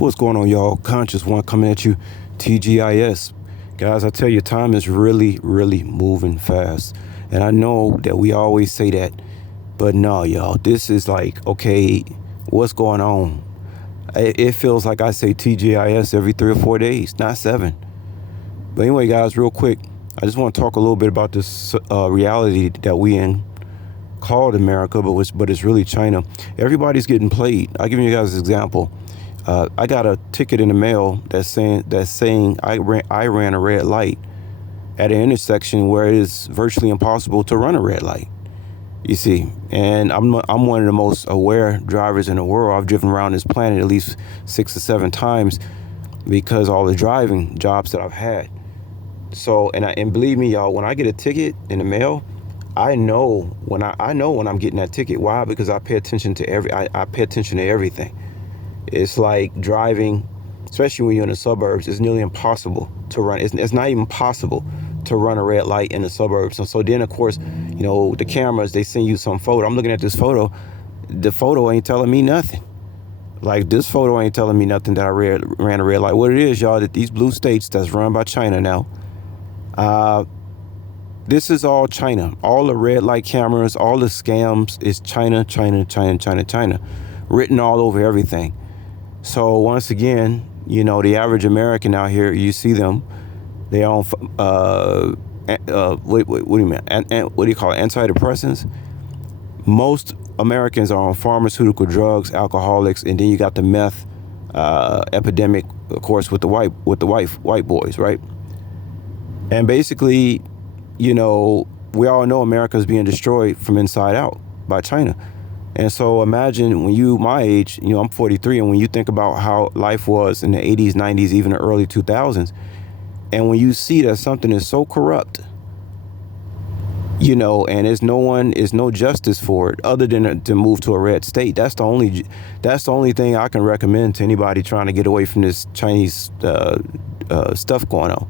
What's going on, y'all? Conscious One coming at you, TGIS. Guys, I tell you, time is really, really moving fast. And I know that we always say that, but no, y'all, this is like, okay, what's going on? It feels like I say TGIS every 3 or 4 days, not 7. But anyway, guys, real quick, I just want to talk a little bit about this reality that we in, called America, but it's really China. Everybody's getting played. I'll give you guys an example. I got a ticket in the mail that's saying I ran a red light at an intersection where it is virtually impossible to run a red light. You see, and I'm one of the most aware drivers in the world. I've driven around this planet at least 6 or 7 times because all the driving jobs that I've had. So, and believe me, y'all, when I get a ticket in the mail, I know when I'm getting that ticket. Why? Because I pay attention to I pay attention to everything. It's like driving, especially when you're in the suburbs. It's nearly impossible to run. It's not even possible to run a red light in the suburbs. And so then, of course, you know, the cameras, they send you some photo. I'm looking at this photo. The photo ain't telling me nothing. Like, this photo ain't telling me nothing that I ran a red light. What it is, y'all, that these blue states that's run by China now, this is all China. All the red light cameras, all the scams is China, China, China, China, China, written all over everything. So once again, you know, the average American out here, you see them, they own, what do you mean? What do you call it? Antidepressants. Most Americans are on pharmaceutical drugs, alcoholics, and then you got the meth epidemic, of course, with the white boys, right? And basically, you know, we all know America is being destroyed from inside out by China. And so imagine when you, my age, you know, I'm 43, and when you think about how life was in the 80s, 90s, even the early 2000s, and when you see that something is so corrupt, you know, and there's no justice for it other than to move to a red state. That's the only thing I can recommend to anybody trying to get away from this Chinese stuff going on.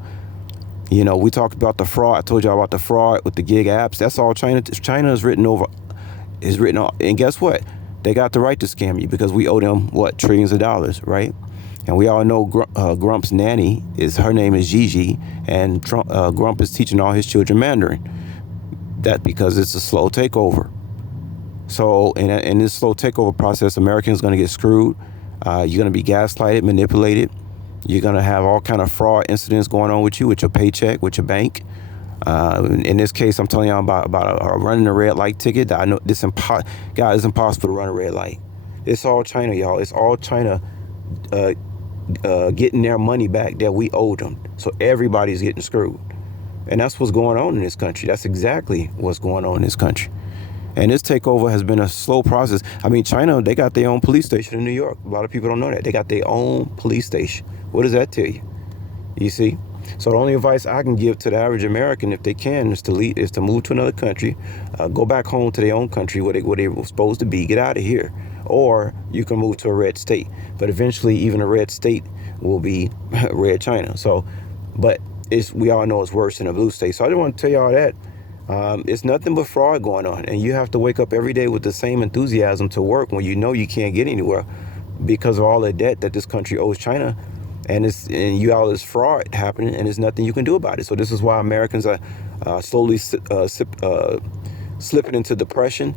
You know, we talked about the fraud. I told y'all about the fraud with the gig apps. That's all China. China is written on. And guess what? They got the right to scam you because we owe them, what, trillions of dollars, right? And we all know Grump's nanny, her name is Gigi, and Grump is teaching all his children Mandarin. That because it's a slow takeover. So in this slow takeover process, Americans are going to get screwed. You're going to be gaslighted, manipulated. You're going to have all kind of fraud incidents going on with you, with your paycheck, with your bank. In this case, I'm telling y'all about running a red light ticket. I know it's impossible to run a red light. It's all China, y'all. It's all China getting their money back that we owe them. So everybody's getting screwed. And that's what's going on in this country. That's exactly what's going on in this country. And this takeover has been a slow process. I mean, China, they got their own police station in New York. A lot of people don't know that. They got their own police station. What does that tell you? You see? So the only advice I can give to the average American, if they can, is to move to another country, go back home to their own country where they were supposed to be, get out of here. Or you can move to a red state. But eventually, even a red state will be red China. So, but we all know it's worse than a blue state. So I just want to tell y'all that it's nothing but fraud going on. And you have to wake up every day with the same enthusiasm to work when you know you can't get anywhere because of all the debt that this country owes China. And you all this fraud happening, and there's nothing you can do about it. So this is why Americans are slowly slipping into depression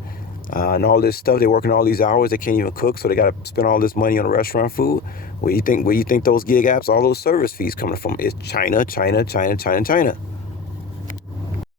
and all this stuff. They're working all these hours, they can't even cook, so they got to spend all this money on restaurant food. Where you think those gig apps, all those service fees coming from? It's China, China, China, China, China.